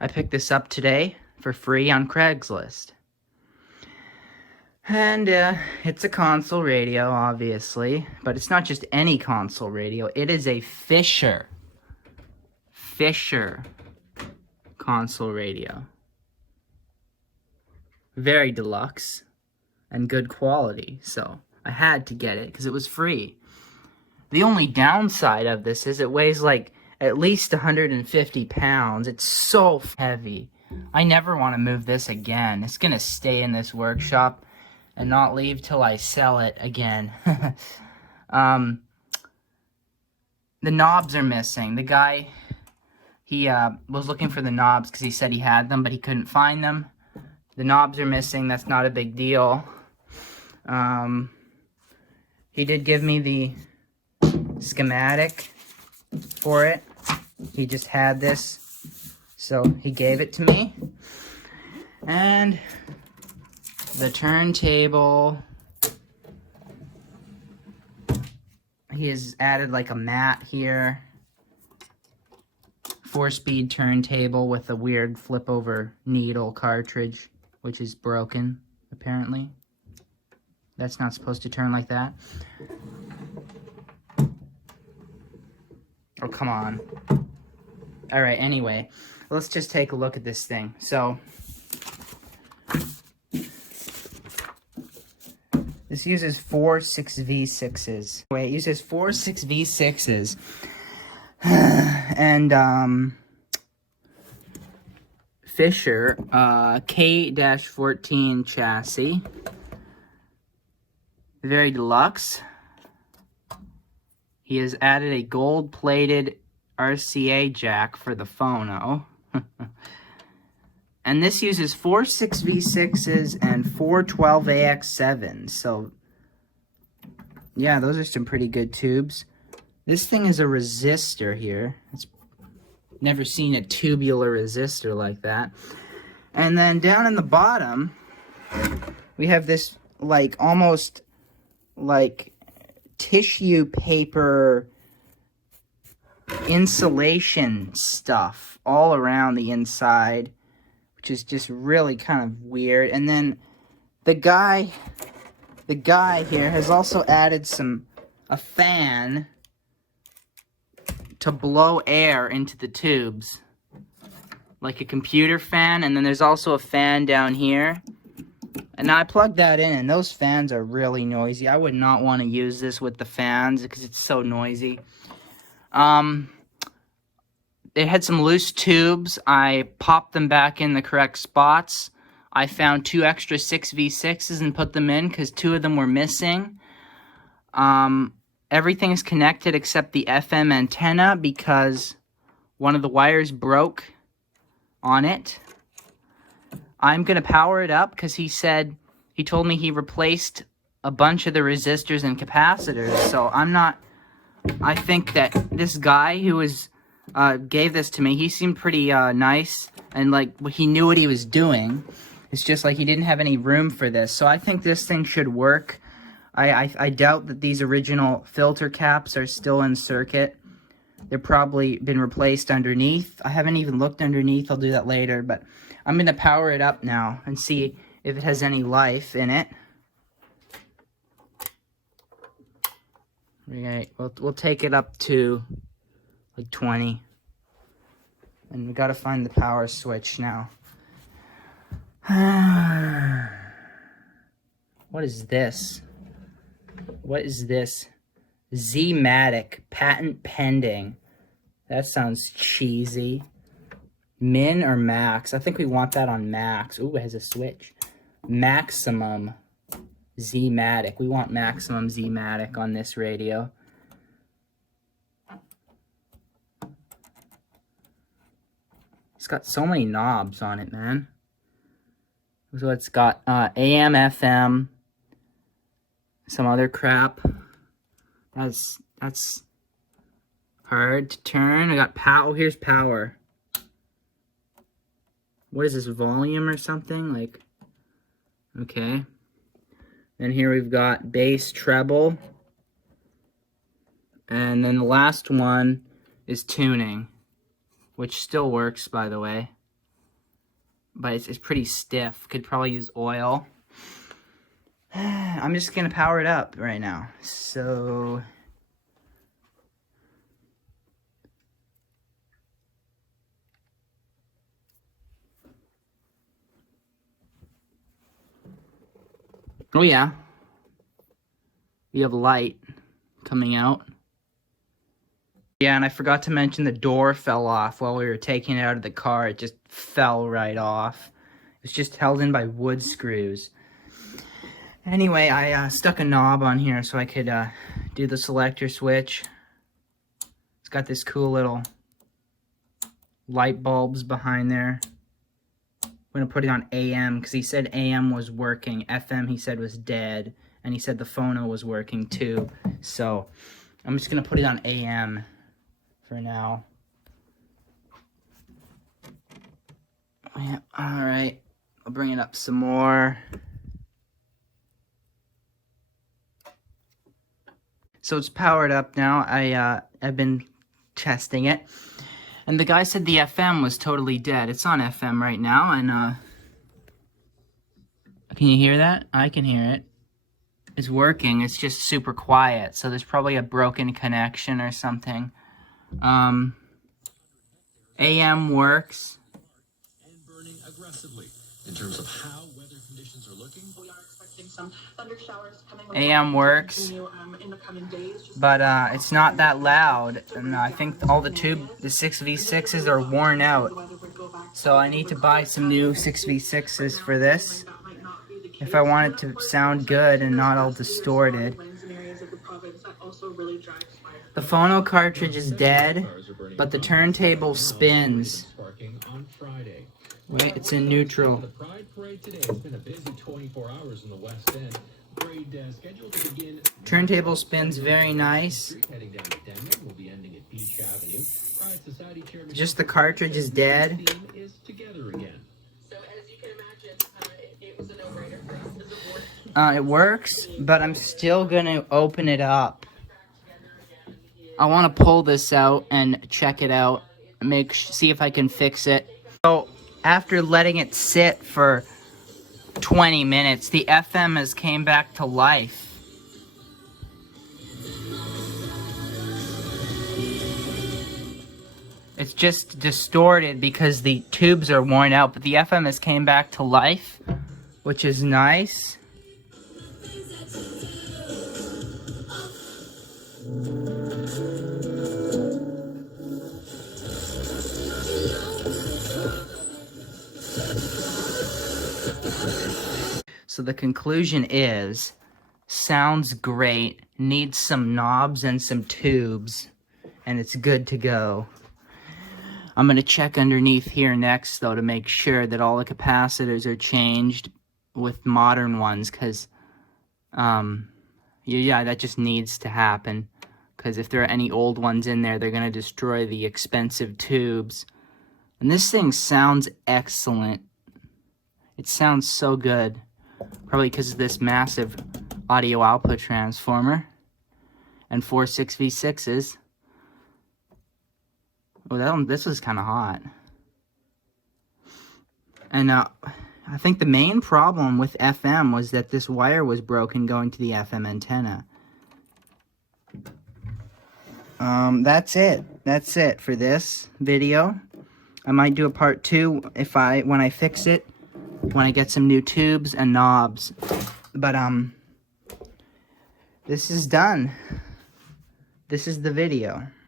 I picked this up today for free on Craigslist. And it's a console radio, obviously, but it's not just any console radio. It is a Fisher console radio. Very deluxe and good quality, so I had to get it because it was free. The only downside of this is it weighs like at least 150 pounds. It's so heavy. I never want to move this again. It's gonna stay in this workshop and not leave till I sell it again. The knobs are missing. The guy, he was looking for the knobs because he said he had them, but he couldn't find them. The knobs are missing. That's not a big deal. He did give me the schematic for it. He just had this, so he gave it to me. And the turntable, he has added like a mat here. 4-speed turntable with a weird flip over needle cartridge, which is broken, apparently. That's not supposed to turn like that. Oh, come on. Alright, anyway, let's just take a look at this thing. So, this uses 4 6V6s. Wait, it uses 4 6V6s. And, Fisher, K-14 chassis. Very deluxe. He has added a gold-plated RCA jack for the phono. And this uses 4 6V6s and 4 12AX7s. So, yeah, those are some pretty good tubes. This thing is a resistor here. It's never seen a tubular resistor like that. And then down in the bottom, we have this, like, almost, like, tissue paper insulation stuff all around the inside, which is just really kind of weird. And then the guy here has also added a fan to blow air into the tubes, like a computer fan. And then there's also a fan down here. And I plugged that in, and those fans are really noisy. I would not want to use this with the fans because it's so noisy. It had some loose tubes. I popped them back in the correct spots. I found 2 extra 6V6s and put them in because 2 of them were missing. Everything is connected except the FM antenna because one of the wires broke on it. I'm going to power it up because he told me he replaced a bunch of the resistors and capacitors. So I think that this guy who gave this to me, he seemed pretty nice and like he knew what he was doing. It's just like he didn't have any room for this. So I think this thing should work. I doubt that these original filter caps are still in circuit. They've probably been replaced underneath. I haven't even looked underneath. I'll do that later, but I'm going to power it up now and see if it has any life in it. Okay, we'll take it up to like 20. And we got to find the power switch now. What is this? What is this? Z-Matic, patent pending. That sounds cheesy. Min or max? I think we want that on max. Ooh, it has a switch. Maximum Z-Matic. We want maximum Z-Matic on this radio. It's got so many knobs on it, man. So it's got AM, FM, some other crap. That's hard to turn. I got power. Here's power. What is this, volume or something? Like, okay. Then here we've got bass, treble. And then the last one is tuning, which still works, by the way. but it's pretty stiff. Could probably use oil. I'm just gonna power it up right now. So oh yeah, we have light coming out. Yeah, and I forgot to mention the door fell off while we were taking it out of the car. It just fell right off. It's just held in by wood screws. Anyway, I stuck a knob on here so I could do the selector switch. It's got this cool little light bulbs behind there. I'm going to put it on AM because he said AM was working. FM he said was dead. And he said the phono was working too. So I'm just going to put it on AM for now. Yeah, alright. I'll bring it up some more. So it's powered up now. I've been testing it. And the guy said the FM was totally dead. It's on FM right now, and can you hear that? I can hear it. It's working. It's just super quiet. So there's probably a broken connection or something. AM works. And burning aggressively. In terms of how weather conditions are looking, we are expecting some thunder showers coming. AM works, but it's not that loud, and I think all the 6v6s are worn out. So I need to buy some new 6v6s for this if I want it to sound good and not all distorted. The phono cartridge is dead, but the turntable spins. Wait, it's in neutral. The Pride Parade today has been a busy 24 hours in the West End. Parade scheduled to begin. Turntable spins very nice. Heading down to Denver, will be ending at Beach Avenue. Pride Society Chairman. Just the cartridge is dead. Is together again. So as you can imagine, it was a no-brainer for us as a board. It works, but I'm still gonna open it up. I want to pull this out and check it out, see if I can fix it. So after letting it sit for 20 minutes, the FM has came back to life. It's just distorted because the tubes are worn out, but the FM has came back to life, which is nice. So the conclusion is, sounds great, needs some knobs and some tubes, and it's good to go. I'm going to check underneath here next, though, to make sure that all the capacitors are changed with modern ones, because, yeah, that just needs to happen, because if there are any old ones in there, they're going to destroy the expensive tubes. And this thing sounds excellent. It sounds so good. Probably because of this massive audio output transformer. And 4 6v6s. Oh, this is kind of hot. And I think the main problem with FM was that this wire was broken going to the FM antenna. That's it. That's it for this video. I might do a part 2 when I fix it. When I get some new tubes and knobs. But, this is done. This is the video.